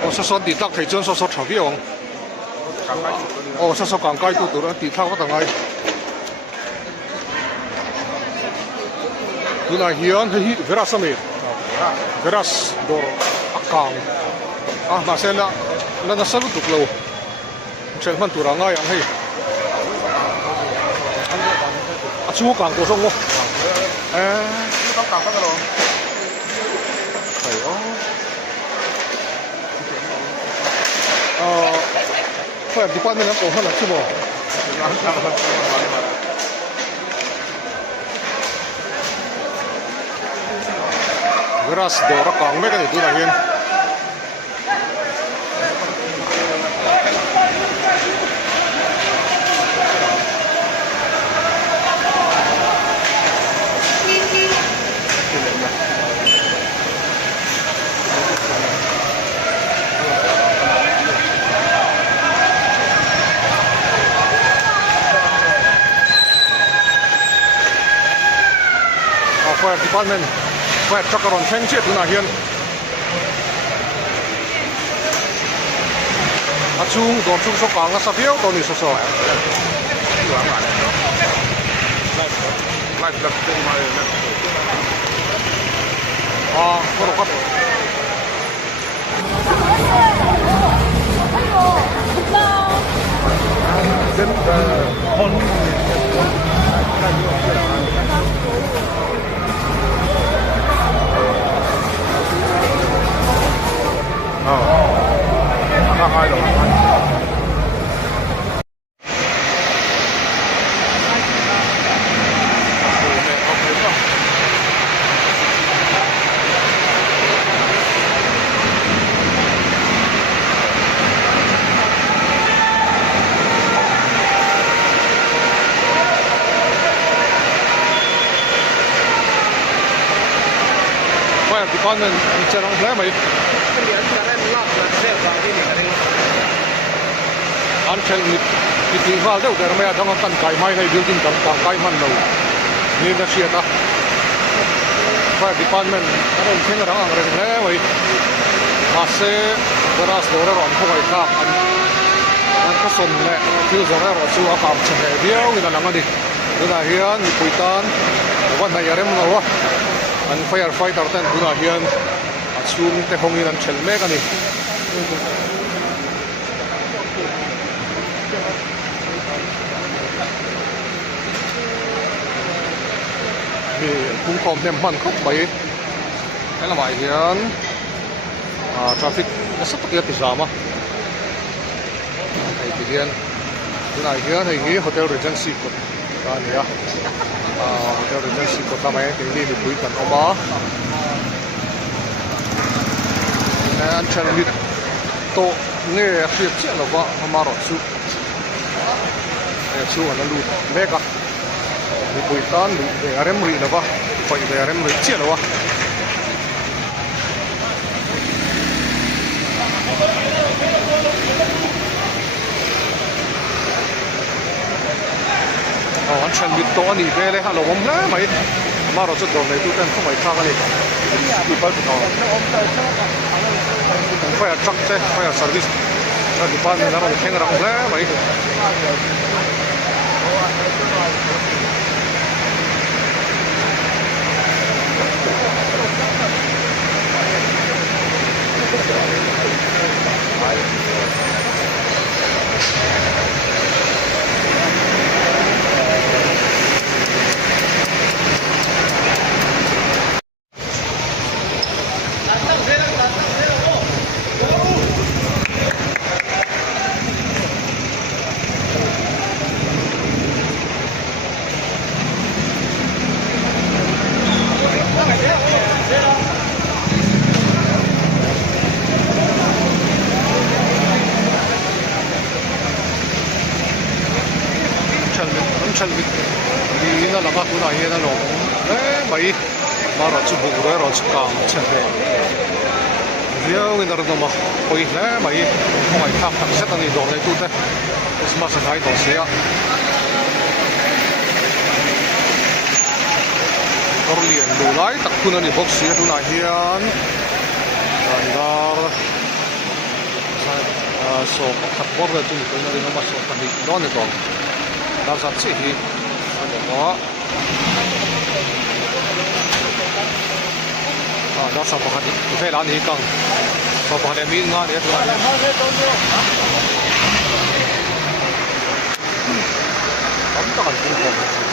我说说地特提准说说炒表，哦，说说港街都到了地特嗰度嗌，原來hier係 veras咩？veras door akang ah masela lana salut tuklo chelman turanga yang hei achu kang ko song mo tóc cặp cái đồ phải phải department ko hala chu mo veras door akang me ka ni tu na hian fire department fire truck aron theng che tu na hian achung dor chung so kang a sa biao to ni so so live lập trên mai có đồ cấp đến hôn hai rồi department chân ông lẽ mày anh xem cái tiếng vào đâu cái mà đang cần cái mai hay building cần cái man đâu nên là chuyện đó fire department anh xem cái đó anh lẽ mày mà sẽ ra store rồi không phải khác anh có sồn lẽ thiếu rồi rồi chú học chẳng hề biết người ta làm cái gì người ta hiện người bùi tanวันไหนอะไรมันวะอัน firefighter เต้นดูน่าเฮียนซูมเตะหงยันเชลเมกันนี่มีคุ้มครองเนี่ยมันเข้าไปนั่นละหมายเฮียนtraffic ก็สักตัวติดจามอ่ะไอ้ที่เฮียนดูน่าเฮียนไอ้นี้ hotel regency กดกันเนี่ยhotel regency กดทำไมถึงนี่มีคุยกันออกมาอันเช่นนี้โตเนี่ยเทียบเช่นเราว่าทำมารถสู้สู้อันนั้นรู้เล็กอะมีคุยกันมีเรื่องอะไรเราว่าไปเรื่องอะไรเช่นเราว่าอันเช่นมีตัวนี้เลยฮะเราผมแล้วไหมมารถจะโดนในตู้เต้นเข้าไปข้างอะไรที่บ้านเราไฟทรัคเต้ไฟเซอร์วิสแล้วที่บ้านเราเราแข่งเราแล้วไหมนี่นั่นเราก็คุณอะไรนั่นหรอไม่มาเราจะบุกเลยเราจะกางเช่นเดียวเดี๋ยววินาทีนั้นมาไปแล้วไม่คงไม่ทำทั้งเซตนี้โดนในตู้เต้สมาชิกให้ตัวเสียก็เรียนดูไล่ตักคุณนี่บอกเสียดูนายเฮียนกันดาร์ so pakhat war tu ko na ringa ma so pahni don ni tong dar sa chi hi ko dar sa pakhat ve lan hi kang so pakhat mi nga le tu am ta kan